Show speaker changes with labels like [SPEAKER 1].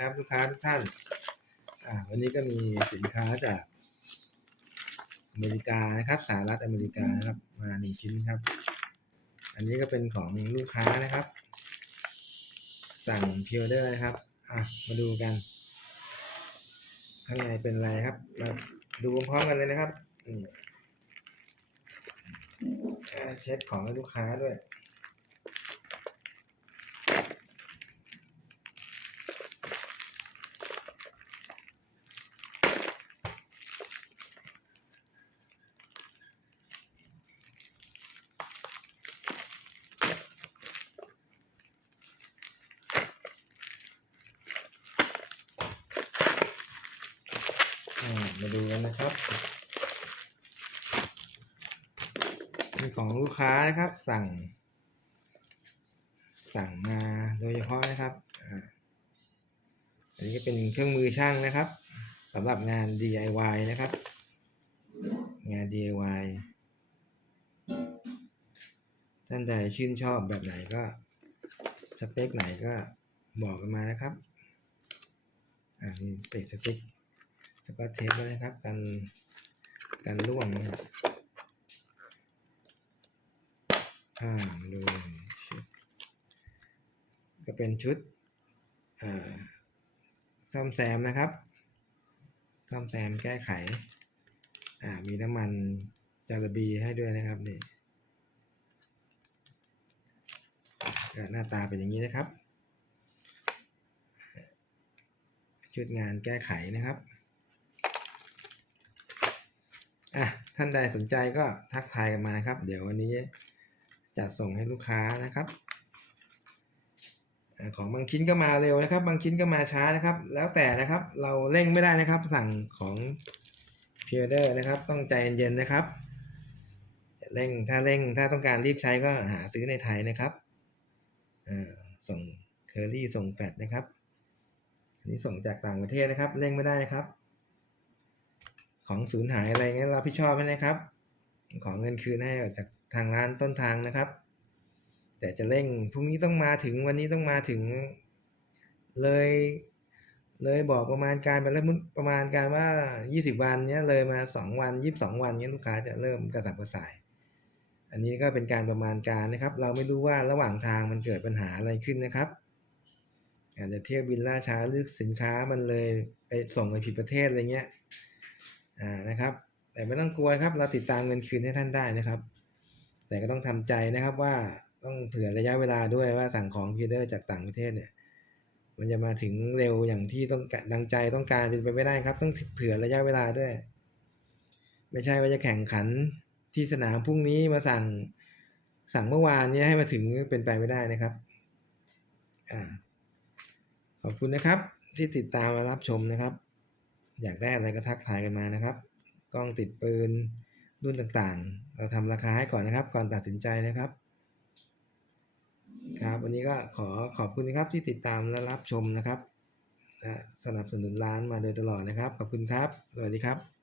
[SPEAKER 1] ครับลูกค้าทุกท่านอ่าวันนี้ก็มีสินค้าจากอเมริกานะครับสหรัฐอเมริกานะครับมาหนึ่งชิ้นครับ อันนี้ก็เป็นของลูกค้านะครับ สั่งพิออเดอร์นะครับอะมาดูกัน ข้างในเป็นอะไรครับมาดูพร้อมกันเลยนะครับเช็คของให้ลูกค้าด้วย มาดูกันนะครับมีของลูกค้านะครับ สั่ง สั่งมาโดยเฉพาะนะครับอันนี้ก็เป็นเครื่องมือช่างนะครับสำหรับงาน DIY นะครับ งาน DIY ท่านใดชื่นชอบแบบไหนก็ สเปคไหนก็บอกกันมานะครับ อ่ามีติดสติ๊ก สกอตเทปไว้นะครับกันกันร่วงนะครับอ่ามาดูชุดก็เป็นชุดอ่าซ่อมแซมนะครับซ่อมแซมแก้ไขอ่ามีน้ำมันจาระบีให้ด้วยนะครับนี่หน้าตาเป็นอย่างนี้นะครับ ชุดงานแก้ไขนะครับ อะท่านใดสนใจก็ทักทายกันมานะครับ เดี๋ยววันนี้จัดส่งให้ลูกค้านะครับของบางชิ้นก็มาเร็วนะครับ บางชิ้นก็มาช้านะครับ แล้วแต่นะครับเราเร่งไม่ได้นะครับสั่งของพิออเดอร์นะครับ ต้องใจเย็นๆนะครับจะเร่งถ้าเร่งถ้าต้องการรีบใช้ก็หาซื้อในไทยนะครับอ่าส่งเคอรี่ส่งแฟดนะครับอันนี้ส่งจากต่างประเทศนะครับ เร่งไม่ได้นะครับ ของสูญหายอะไรเงี้ยเราพี่ชอบไหมนะครับ ขอเงินคืนให้จากทางร้านต้นทางนะครับ แต่จะเร่งพรุ่งนี้ต้องมาถึงวันนี้ต้องมาถึง เลย เลยบอกประมาณการไปแล้วประมาณการว่า 20 วันเนี้ยเลยมา 2 วัน 22 วันเนี้ยลูกค้าจะเริ่มกระสับกระส่าย อันนี้ก็เป็นการประมาณการนะครับ เราไม่รู้ว่าระหว่างทางมันเกิดปัญหาอะไรขึ้นนะครับอาจจะเที่ยวบินล่าช้าหรือสินค้ามันเลยไปส่งไปผิดประเทศอะไรเงี้ย อ่านะครับแต่ไม่ต้องกลัวครับ เราติดตามเงินคืนให้ท่านได้นะครับ แต่ก็ต้องทำใจนะครับว่าต้องเผื่อระยะเวลาด้วยว่าสั่งของพีเดอร์จากต่างประเทศเนี่ย มันจะมาถึงเร็วอย่างที่ต้องดังใจต้องการเป็นไปไม่ได้ครับ ต้องเผื่อระยะเวลาด้วย ไม่ใช่ว่าจะแข่งขันที่สนามพรุ่งนี้มาสั่งสั่งเมื่อวานเนี้ยให้มาถึงเป็นไปไม่ได้นะครับอ่าขอบคุณนะครับที่ติดตามมารับชมนะครับ อยากได้อะไรก็ทักทายกันมานะครับ กล้องติดปืนรุ่นต่างๆ เราทำราคาให้ก่อนนะครับ ก่อนตัดสินใจนะครับ ครับ วันนี้ก็ขอขอบคุณนะครับที่ติดตามและรับชมนะครับและสนับสนุนร้านมาโดยตลอดนะครับ ขอบคุณครับ สวัสดีครับ